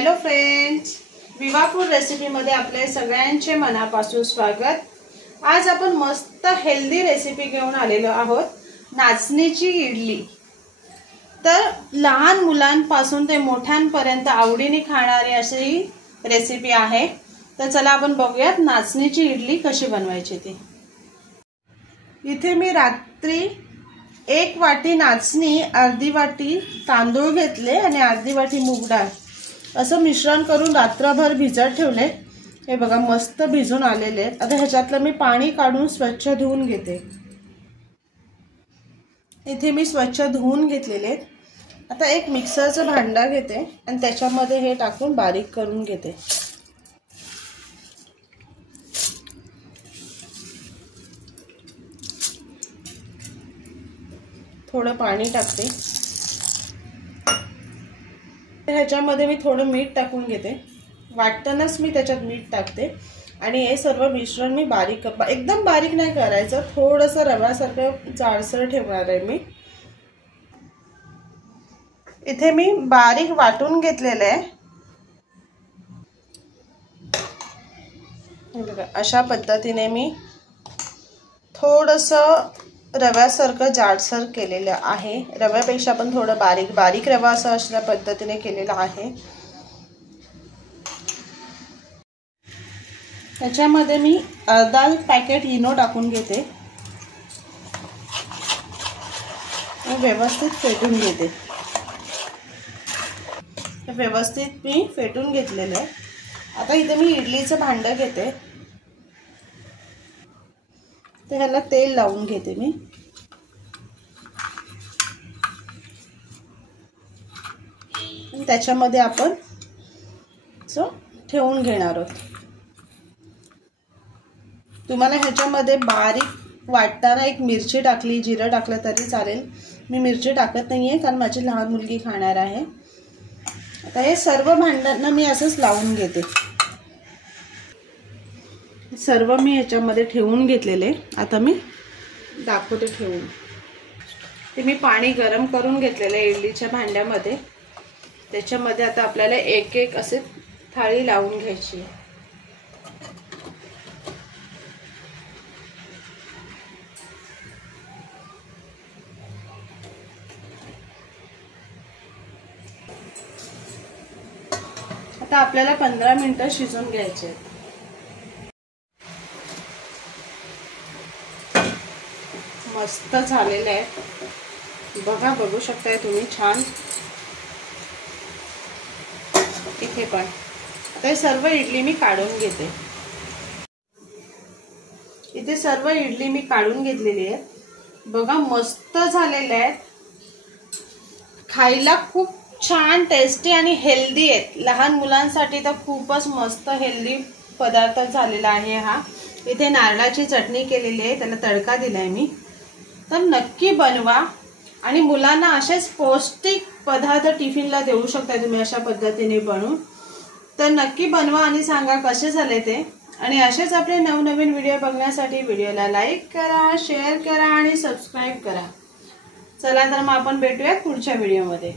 Hello friends, विवा food रेसिपीमध्ये आपले सगळ्यांचे मनापासून स्वागत। आज आपण मस्त हेल्दी रेसिपी घेऊन आलेलो आहोत, नाचणीची इडली। तर लहान मुलांपासून ते मोठ्यांपर्यंत आवडीने खाणारी अशी रेसिपी आहे। तर चला आपण बघूयात नाचणीची इडली कशी बनवायची ती। इथे मी रात्री 1 वाटी नाचणी, अर्धी वाटी तांदूळ घेतले आणि अर्धी वाटी मूग डाळ असं मिश्रण करून रात्रभर भिजत ठेवले। हे बघा मस्त भिजून आलेले आहेत। आता ह्याच्यातलं मी पाणी काढून स्वच्छ धुवून घेते। इथे मी स्वच्छ धुवून घेतलेले आहेत। आता एक मिक्सरचं भांडा घेते आणि त्याच्यामध्ये हे टाकून बारीक करून घेते। थोडं पाणी टाकते, ह्याच्यामध्ये मी थोडं मीठ टाकून घेते। वाटतानाच मी त्याच्यात मीठ टाकते आणि हे सर्व मिश्रण मी बारीक एकदम बारीक नाही करायचं, थोडंसं रव्यासारखं जाडसर ठेवणार आहे मी। इथे मी बारीक वाटून घेतलेलं आहे। हे बघा अशा पद्धतीने मी थोडंसं रव्यासारखं जाडसर केलेलं आहे। रव्यापेक्षा पण थोडं बारीक रवा असं अशा पद्धतीने केलेला आहे। त्याच्यामध्ये मी अर्धा पॅकेट इनो टाकून घेते, व्यवस्थित फेटून घेते। व्यवस्थित मी फेटून घेतलेलं आहे। आता इथे मी इडलीचं भांडं घेते, तर ह्याला तेल लावून घेते मी। त्याच्यामध्ये आपण ठेवून घेणार आहोत। तुम्हाला ह्याच्यामध्ये बारीक वाटताना एक मिरची टाकली, जिरं टाकलं तरी चालेल। मी मिरची टाकत नाहीये कारण माझी लहान मुलगी खाणार आहे। आता हे सर्व भांड्यांना मी असंच लावून घेते। सर्व मी ह्याच्यामध्ये ठेवून घेतलेले। आता मी दाखवते ठेवून। ते मी पाणी गरम करून घेतलेले इडलीच्या भांड्यामध्ये। त्याच्यामध्ये आता आपल्याला एक एक असे थाळी लावून घ्यायची। आता आपल्याला 15 मिनिटं शिजवून घ्यायचे आहेत। मस्त झालेलं आहे बघा, बघू शकताय तुम्ही छान। इथे पण आता सर्व इडली मी काढून घेते। इथे सर्व इडली मी काढून घेतलेली आहे बघा, मस्त झालेले आहेत। खायला खूप छान टेस्टी आणि हेल्दी आहेत। लहान मुलांसाठी तर खूपच मस्त हेल्दी पदार्थ झालेला आहे हा। इथे नारळाची चटणी केलेली आहे, त्याला तडका दिलाय मी। तर नक्की बनवा आणि मुलांना असेच पौष्टिक पदार्थ टिफिनला देऊ शकता तुम्ही अशा पद्धतीने बनवून। तर नक्की बनवा आणि सांगा कसे झाले ते। आणि असेच आपले नवनवीन व्हिडिओ बघण्यासाठी व्हिडिओला लाईक करा, शेअर करा आणि सबस्क्राईब करा। चला तर मग आपण भेटूया पुढच्या व्हिडिओमध्ये।